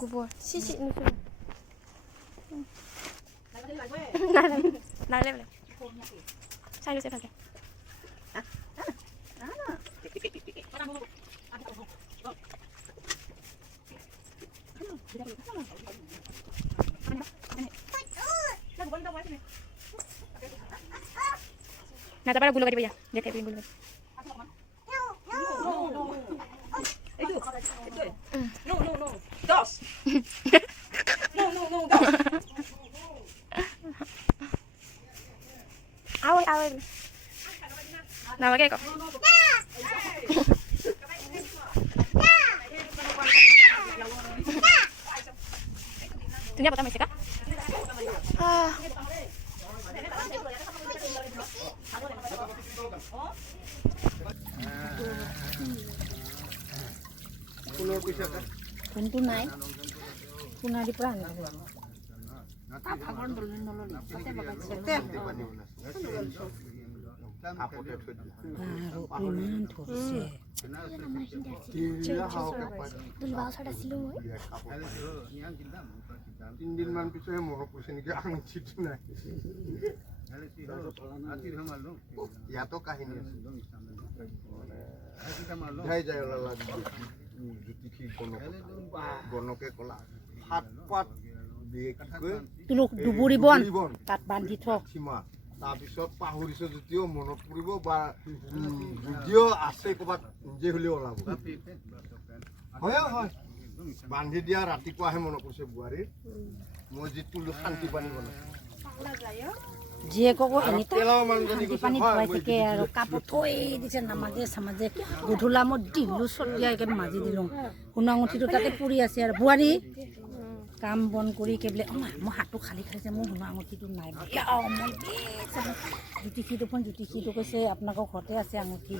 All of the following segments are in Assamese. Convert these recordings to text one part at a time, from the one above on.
গোবৰ চিচি নালাগে চাই লৈছে ভালকে না তারপরে গুলো কাটিব যা দেখে তুমি গুলো No, dos. No, dos. Awal. Nama kayak kok. Ini apa tamanya kak? Tentu naik. Kuna di peran. তিনদিনমান পিছতহে মনত পৰিছে নেকি আঙুঠিটো নাই ইয়াতো কাহিনী আছে যায় জ্যোতিষী গণকে কলা হাত পাত তুলুক দুবুৰি বন তাত বান্ধি থ সীমা তাৰপিছত পাহৰিছে যদিও মনত পৰিব বা যদিও আছে ক'ৰবাত নিজে হ'লেও ওলাব হয় বান্ধি দিয়া ৰাতিপুৱাহে মনত পৰিছে বোৱাৰীৰ মই যিটো শান্তি পানী বনাইছোঁ জীয়েককো শান্তি পানী ধুৱাই থাকে আৰু কাপোৰ থৈ দিছে নামাজে চামাজে গধূলা মই দিলোঁ ছটিয়াই একে মাজি দিলোঁ সোণৰ আঙুঠিটো তাতে পৰি আছে আৰু বোৱাৰী কাম বন কৰি কেৱলে মই হাতটো খালী খাইছে মোৰ সোণৰ আঙুঠিটো নাই মই জ্যোতিষীটো কৈছে আপোনালোকৰ ঘৰতে আছে আঙুঠি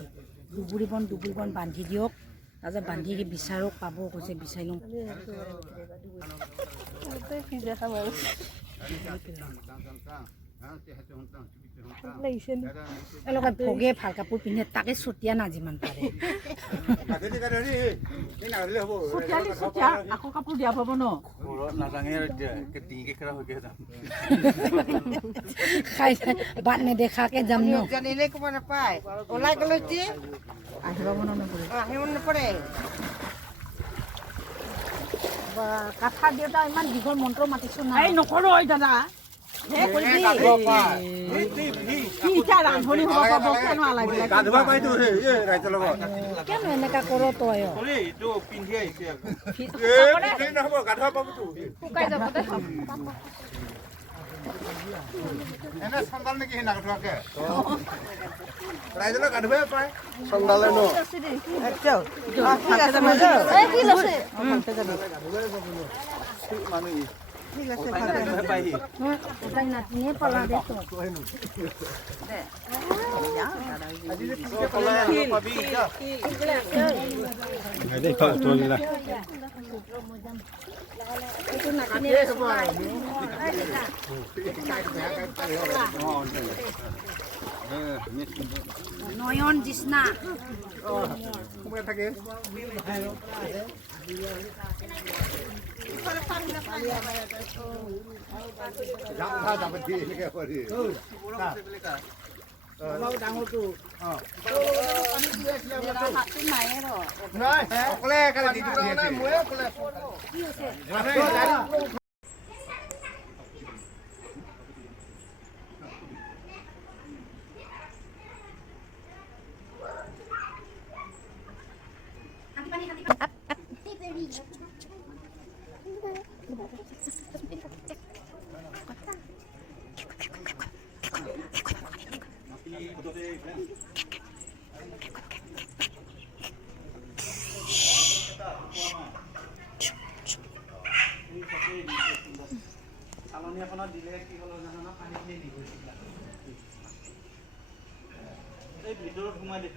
দুবুৰি বন বান্ধি দিয়ক তাৰপিছত বান্ধি বিচাৰক পাব কৈছে বিচাৰি লওঁ ভোগে ভাল কাপোৰ পিন্ধে তাকে ছটিয়া না যিমান পাৰে আকৌ কাপোৰ দিয়া পাব ন খাই বাট নেদেখাকে যাম ন জানিলে ক'ব নাপায় ওলাই গ'লে যে আহিব মনত নপৰে আহিব নপৰে কাঠা দেউতা ইমান দীঘল মন্ত্ৰ মাতিছো নাই এই নকৰো ঐ দাদা কেন এনেকা কৰ তই চন্দাল নেকি নাকে ৰাইজলৈ গা ধুৱাই পায় চন্দালে ন নাতিনে পলা দে নয়ন জিষ্ণা থাকে দিলে কি হলো জানো না পানি দিয়ে দিব এই ভিতৰত ঘুমাই দে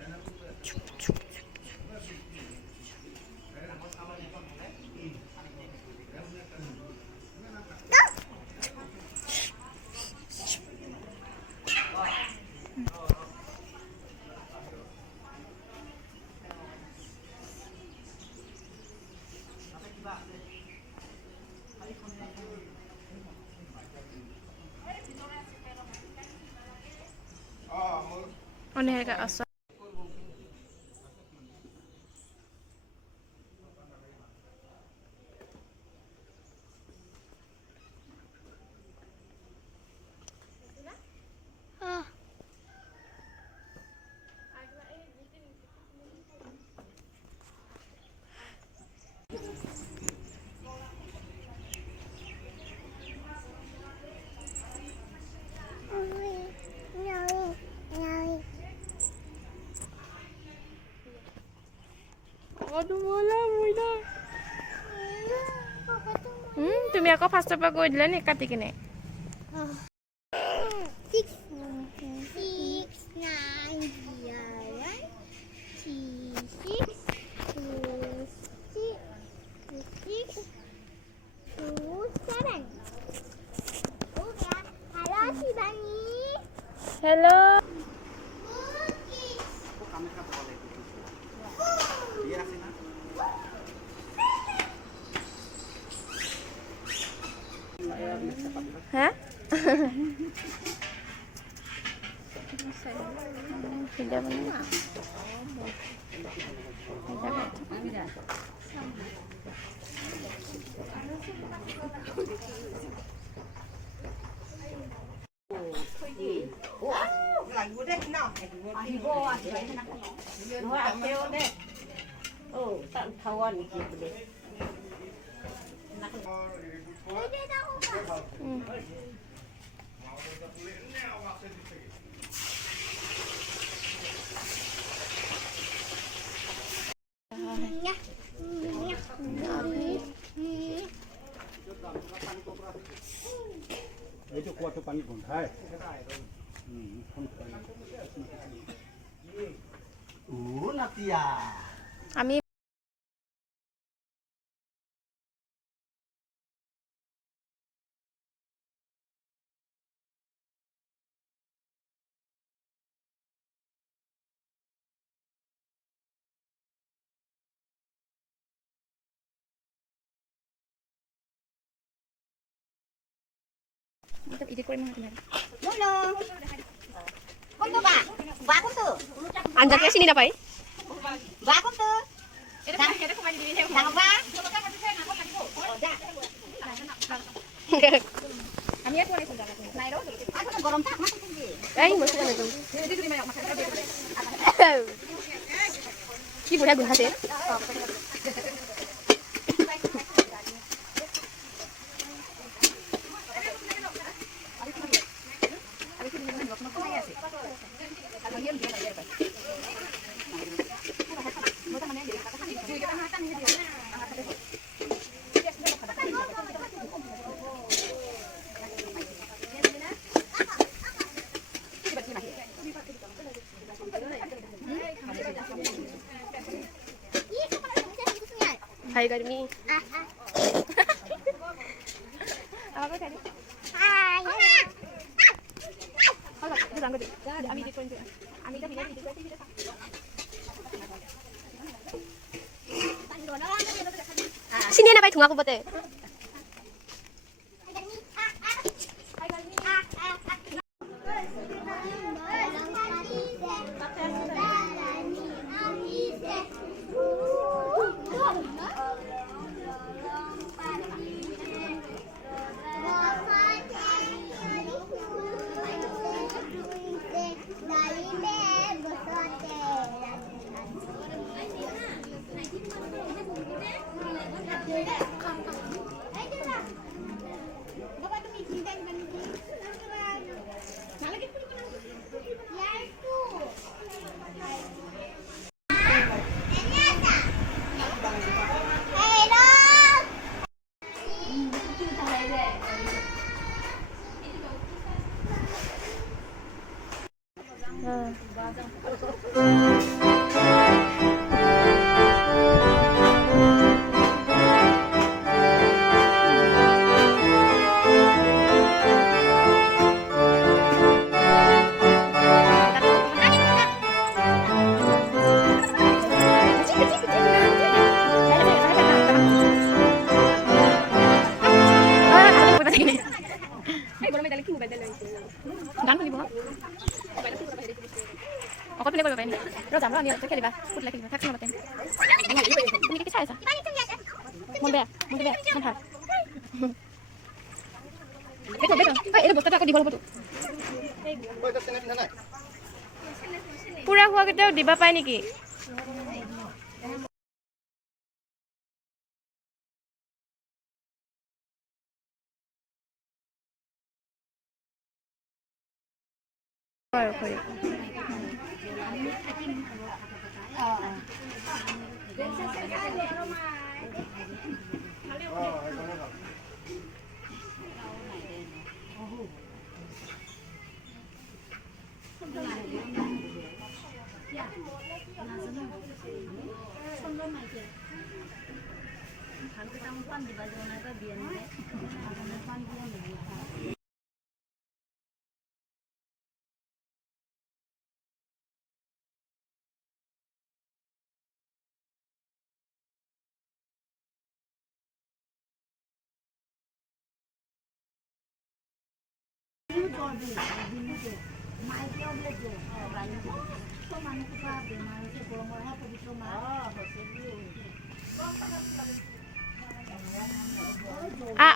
Onega asa. তুমি আকৌ ফাৰ্ষ্টৰ পৰা কৈ দিলা নি কাটি কিনে হেল্ল' হা এইটো কোৱাটো পানী গোন্ধাই আমি edit কৰিম আঞ্জাকে চিনি নাপায় আমি কি বঢ়িয়া গোন্ধাইছে Hai Garmi. Apa kau tadi? Hai. Kalau tu tangguh tu. Ami di koin tu. Ami dah pilih di koin tu. Sini nak baik tunggu aku betul. Come. कुठला किती थाक मला तुम्ही किती छायचा मन बेया मन ভাল बेटा बेटा এই বস্তাটা আকৌ দিব লাগিব পুৰা হোৱা কেতিয়াও দিবা পায় নেকি হয়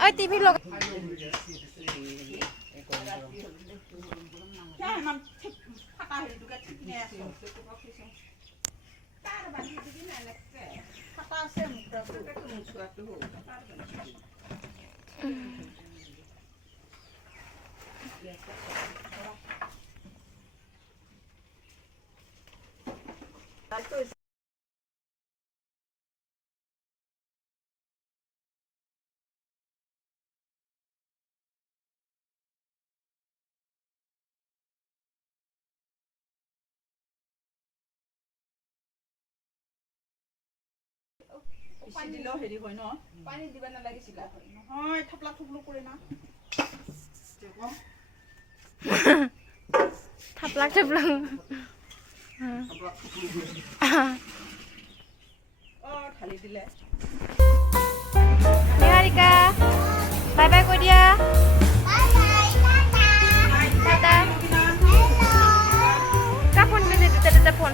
ঐ টিভি লগ পানী দিলেও হেৰি হয় ন পানী দিব নালাগিছিল নহয় থাপলা থুপলু কৰে না থাপলা থাপলা ঢালি দিলে নিহাৰিকা বাই বাই কৈ দিয়া টাটা কা ফোন কৰিছে দুটা ফোন